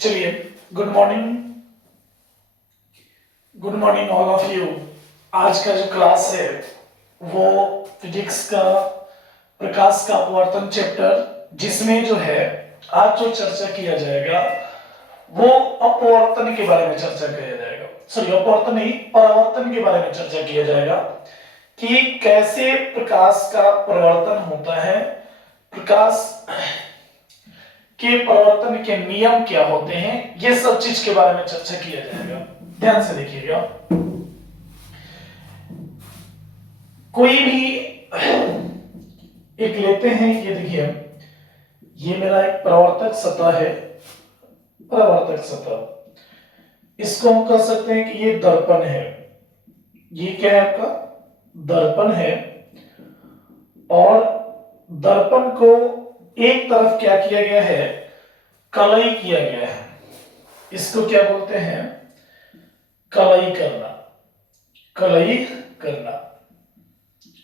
चलिए, good morning. Good morning all of you. आज का जो क्लास है वो फिजिक्स का प्रकाश का अपवर्तन चैप्टर, जिसमें जो है आज जो चर्चा किया जाएगा वो अपवर्तन के बारे में चर्चा किया जाएगा। सॉरी, अपवर्तन नहीं, परावर्तन के बारे में चर्चा किया जाएगा कि कैसे प्रकाश का परिवर्तन होता है, प्रकाश के परिवर्तन के नियम क्या होते हैं, ये सब चीज के बारे में चर्चा किया जाएगा। ध्यान से देखिएगा। कोई भी एक लेते हैं, ये देखिए, ये मेरा एक परावर्तक सतह है, परावर्तक सतह। इसको हम कह सकते हैं कि ये दर्पण है। ये क्या है? आपका दर्पण है। और दर्पण को एक तरफ क्या किया गया है? कलई किया गया है। इसको क्या बोलते हैं? कलई करना। कलई करना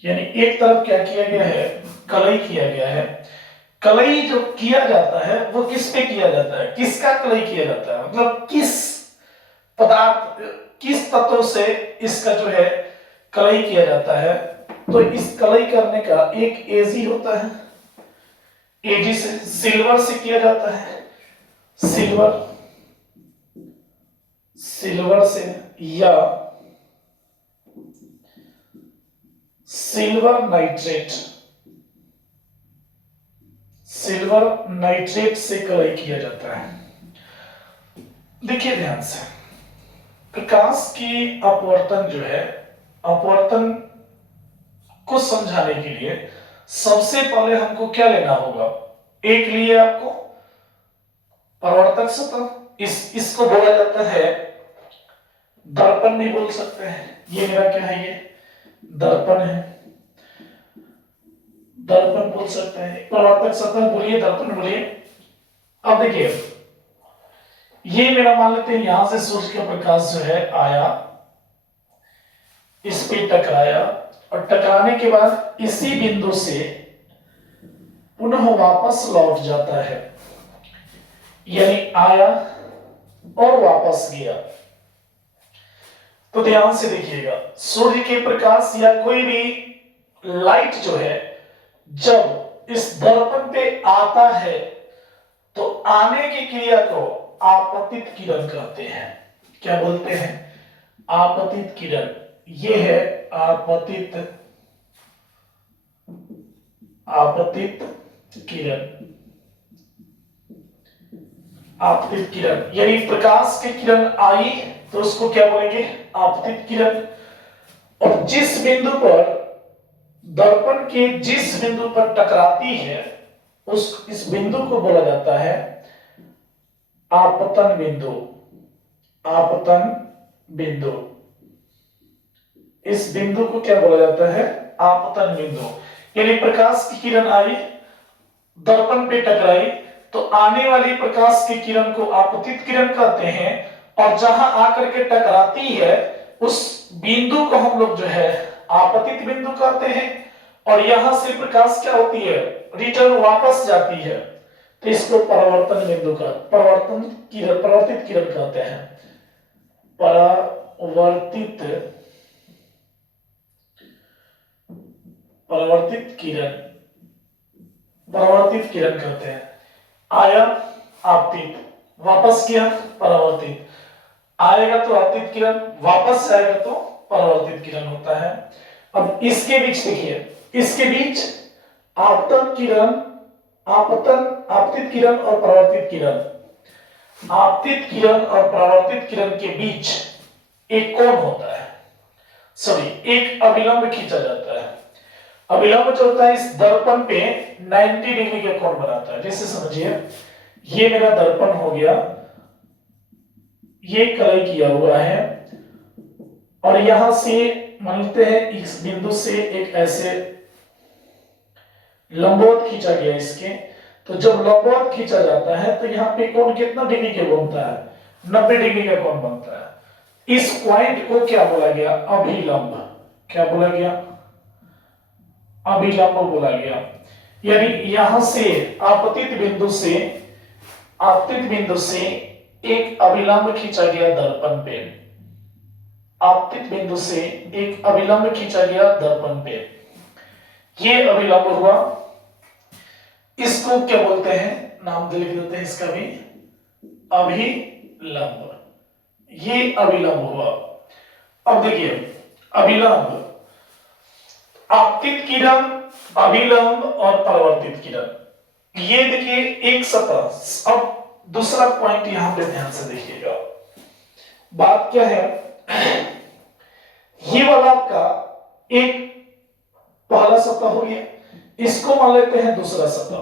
यानी एक तरफ क्या किया गया है? कलई किया गया है। कलई जो किया जाता है वो किस पे किया जाता है? किसका कलई किया जाता है? मतलब किस पदार्थ, किस तत्व से इसका जो है कलई किया जाता है? तो इस कलई करने का एक एजी होता है। एजी से सिल्वर से किया जाता है। सिल्वर से या सिल्वर नाइट्रेट से कलई किया जाता है। देखिए ध्यान से, प्रकाश की अपवर्तन जो है, अपवर्तन को समझाने के लिए सबसे पहले हमको क्या लेना होगा? एक लिए आपको परावर्तक सतह। इसको बोला जाता है दर्पण, नहीं बोल सकते हैं। ये मेरा क्या है? ये दर्पण है। दर्पण बोल सकते हैं, परावर्तक सतह बोलिए, दर्पण बोलिए। अब देखिए, ये मेरा मान लेते हैं यहां से सूर्य का प्रकाश जो है आया, इस पे टकराया, और टकराने के बाद इसी बिंदु से पुनः वापस लौट जाता है। यानी आया और वापस गया। तो ध्यान से देखिएगा, सूर्य के प्रकाश या कोई भी लाइट जो है जब इस दर्पण पे आता है तो आने की क्रिया को आपतित किरण कहते हैं। क्या बोलते हैं? आपतित किरण। ये है आपतित किरण। आपतित किरण यानी प्रकाश की किरण आई तो उसको क्या बोलेंगे? आपतित किरण। और जिस बिंदु पर दर्पण के जिस बिंदु पर टकराती है इस बिंदु को बोला जाता है आपतन बिंदु। आपतन बिंदु। इस बिंदु को क्या बोला जाता है? आपतन बिंदु। यानी प्रकाश की किरण आई, दर्पण पे टकराई, तो आने वाली प्रकाश की किरण को आपतित किरण कहते हैं। और जहां आकर के टकराती है उस बिंदु को हम लोग जो है आपतित बिंदु कहते हैं। और यहां से प्रकाश क्या होती है? रिटर्न वापस जाती है, तो इसको परावर्तन बिंदु का परावर्तित किरण कहते हैं। परावर्तित किरण कहते हैं। आया आपतित, वापस गया परावर्तित। आएगा तो आपतित किरण, वापस जाएगा तो परावर्तित किरण होता है। अब इसके बीच देखिए, इसके बीच आपतित किरण और परावर्तित किरण, आपतित किरण और परावर्तित किरण के बीच एक कोण होता है। सॉरी, एक अभिलंब खींचा जाता है। अभिलंब जो होता है इस दर्पण पे 90 डिग्री का कोण बनाता है। जैसे समझिए, ये मेरा दर्पण हो गया, ये कलई किया हुआ है, और यहां से मानते हैं इस बिंदु से एक ऐसे लंबवत खींचा गया इसके। तो जब लंबवत खींचा जाता है तो यहाँ पे कोण कितना डिग्री का बनता है? 90 डिग्री का कोण बनता है। इस पॉइंट को क्या बोला गया? अभिलंब। क्या बोला गया? अभिलंब बोला गया। यानी यहां से आपतित बिंदु से एक अभिलंब खींचा गया दर्पण पे, आपतित बिंदु से एक अभिलंब खींचा गया दर्पण पे, ये अभिलंब हुआ, इसको क्या बोलते हैं, नाम लिख देते हैं इसका भी, अभिलंब। ये अभिलंब हुआ। अब देखिए अभिलंब, आपतित किरण, अभिलंब और परावर्तित किरण, ये देखिए एक सतह। अब दूसरा पॉइंट यहां पे ध्यान से देखिएगा, बात क्या है, ये वाला आपका एक पहला सतह हो गया, इसको मान लेते हैं दूसरा सतह,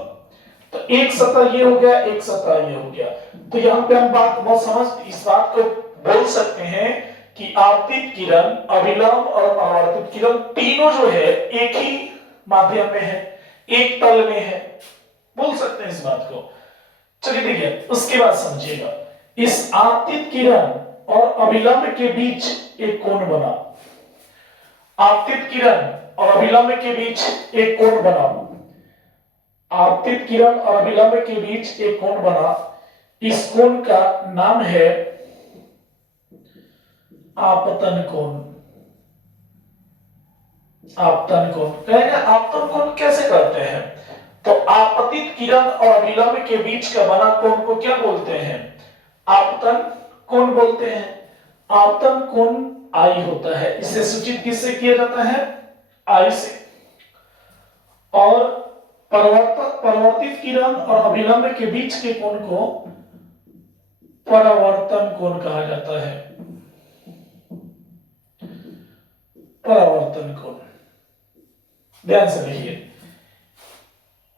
तो एक सतह ये हो गया, एक सतह ये हो गया। तो यहां पे हम बात बहुत समझ इस बात को बोल सकते हैं कि आपतित किरण, अभिलंब और परावर्तित किरण तीनों जो है एक ही माध्यम में है, एक तल में है, बोल सकते हैं इस बात को। चलिए देखिए उसके बाद समझिएगा, इस आपतित किरण और अभिलंब के बीच एक कोण बना, आपतित किरण और अभिलंब के बीच एक कोण बना, आपतित किरण और अभिलंब के बीच एक कोण बना, इस कोण का नाम है आपतन कोण। आपतन कोण कहेंगे, आपतन कोण कैसे करते हैं, तो आपतित किरण और अभिलंब के बीच का बना कोण को क्या बोलते हैं, आपतन कोण बोलते हैं। आपतन कोण आई होता है, इसे सूचित किससे किया जाता है, आई से। और परावर्तित किरण और अभिलंब के बीच के कोण को परावर्तन कोण कहा जाता है, परावर्तन कोण। ध्यान से देखिए,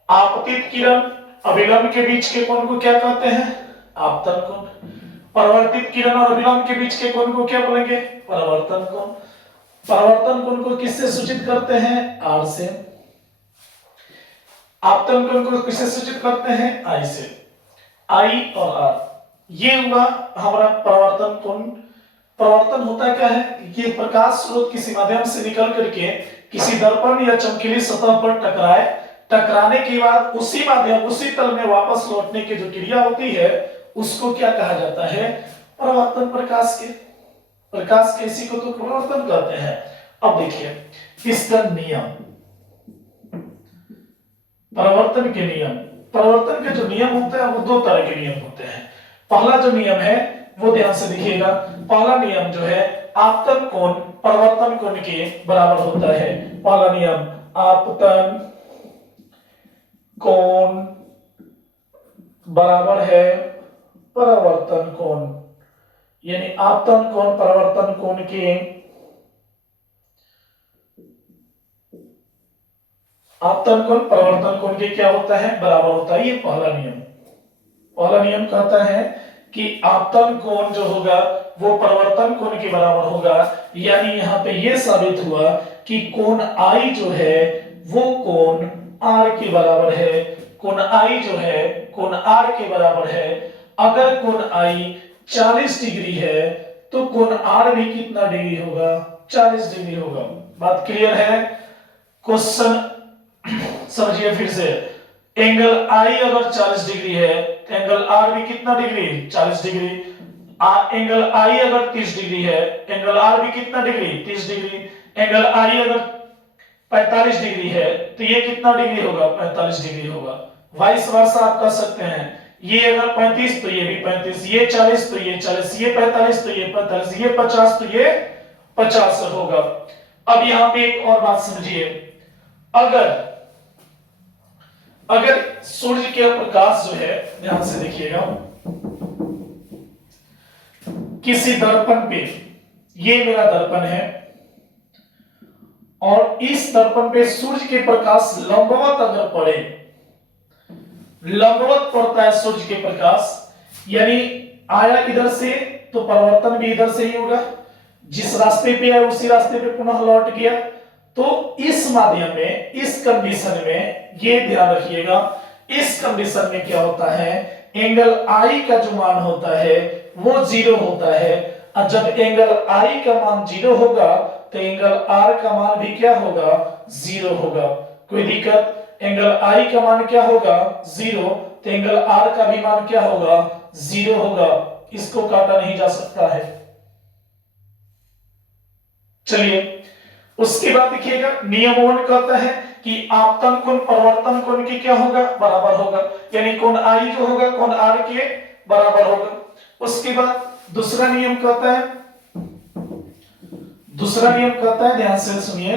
आपतित किरण अभिलंब के बीच के कोण को क्या कहते हैं, आपतन कोण। परावर्तित किरण और अभिलंब के बीच के कोण को क्या बोलेंगे, परावर्तन कोण। परावर्तन कोण को किससे सूचित करते हैं, आर से। आपतन कोण को किससे सूचित करते हैं, आई से। आई और आर, ये हुआ हमारा परावर्तन कोण। परावर्तन होता क्या है, ये प्रकाश स्रोत किसी माध्यम से निकल करके किसी दर्पण या चमकीली सतह पर टकराए, टकराने के बाद उसी माध्यम, उसी तल में वापस लौटने की जो क्रिया होती है उसको क्या कहा जाता है, परावर्तन। प्रकाश के, प्रकाश के इसी को तो परावर्तन कहते हैं। अब देखिए इसका नियम, परावर्तन के नियम, परावर्तन के जो नियम होते हैं वो दो तरह के नियम होते हैं। पहला जो नियम है वो ध्यान से देखिएगा, पहला नियम जो है, आपतन कोण परावर्तन कोण के बराबर होता है। पहला नियम, आपतन कोण बराबर है परावर्तन कोण, यानी आपतन कोण परावर्तन कोण के, आपतन कोण परावर्तन कोण के क्या होता है, बराबर होता है। ये पहला नियम। पहला नियम कहता है कि आपतन कोण जो होगा वो परावर्तन कोण के बराबर होगा, यानी यहां पे ये साबित हुआ कि कोण आई जो है वो कोण आर के बराबर है। कोण आई जो है कोण आर के बराबर है। अगर कोण आई 40 डिग्री है तो कोण आर भी कितना डिग्री होगा, 40 डिग्री होगा। बात क्लियर है। क्वेश्चन समझिए फिर से, एंगल आई अगर 40 डिग्री है, एंगल आर भी कितना डिग्री, 40 डिग्री। एंगल आई अगर 30 डिग्री है, एंगल आर भी कितना डिग्री, 30 डिग्री। एंगल आई अगर 45 डिग्री है तो ये कितना डिग्री होगा, 45 डिग्री होगा। वाइस वर्सा आप कह सकते हैं, ये अगर 35 तो ये भी 35, ये 40 तो ये 40, ये 45 तो ये 45, ये 50 तो ये 50 होगा। अब यहां पे एक और बात समझिए, अगर सूर्य के प्रकाश जो है, ध्यान से देखिएगा, किसी दर्पण पे, ये मेरा दर्पण है और इस दर्पण पे सूर्य के प्रकाश लंबवत अगर पड़े, लंबवत पड़ता है सूर्य के प्रकाश, यानी आया इधर से तो परावर्तन भी इधर से ही होगा, जिस रास्ते पे है उसी रास्ते पे पुनः लौट गया। तो इस माध्यम में, इस कंडीशन में ये ध्यान रखिएगा, इस कंडीशन में क्या होता है, एंगल आई का जो मान होता है वो 0 होता है। और जब एंगल आई का मान 0 होगा तो एंगल आर का मान भी क्या होगा, 0 होगा। कोई दिक्कत, एंगल आई का मान क्या होगा, 0, तो एंगल आर का भी मान क्या होगा, 0 होगा। इसको काटा नहीं जा सकता है। चलिए उसके बाद देखिएगा नियम 1 कहता है कि आपतन कोण परिवर्तन कोण के क्या होगा, बराबर होगा, यानी कोण आई जो होगा कोण आर के बराबर होगा। उसके बाद दूसरा नियम कहता है, ध्यान से सुनिए,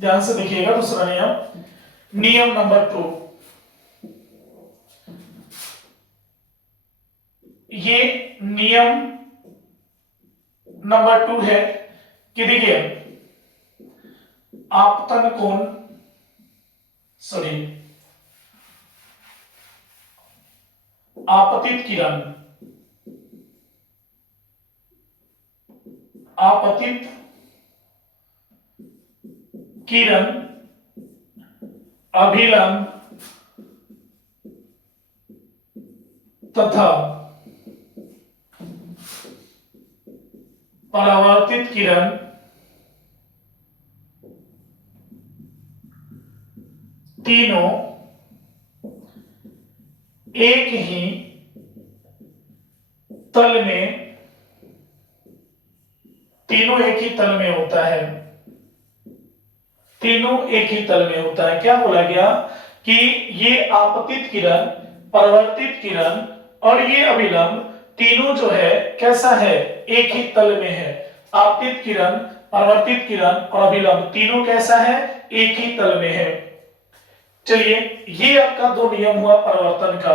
ध्यान से देखिएगा दूसरा नियम, नियम नंबर 2, ये नियम नंबर 2 है कि देखिए आपतन कोण, सॉरी आपतित किरण, आपतित किरण अभिलंब तथा परावर्तित किरण तीनों एक ही तल में, तीनों एक ही तल में होता है, तीनों एक ही तल में होता है। क्या बोला गया कि ये आपतित किरण, परावर्तित किरण और ये अभिलंब तीनों जो है कैसा है, एक ही तल में है। आपतित किरण, परावर्तित किरण और अभिलंब तीनों कैसा है, एक ही तल में है। चलिए ये आपका 2 नियम हुआ परावर्तन का,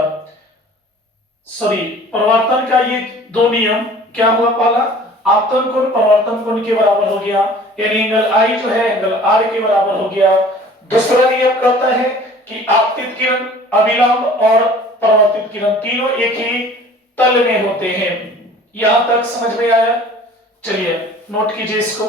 सॉरी परावर्तन का ये 2 नियम क्या हुआ, पहला आपतन कोण परावर्तन कोण के बराबर हो गया, यानी एंगल आई जो है एंगल आर के बराबर हो गया। दूसरा नियम कहता है कि आपतित किरण, अभिलंब और परावर्तित किरण तीनों एक ही तल में होते हैं। यहां तक समझ में आया? चलिए नोट कीजिए इसको।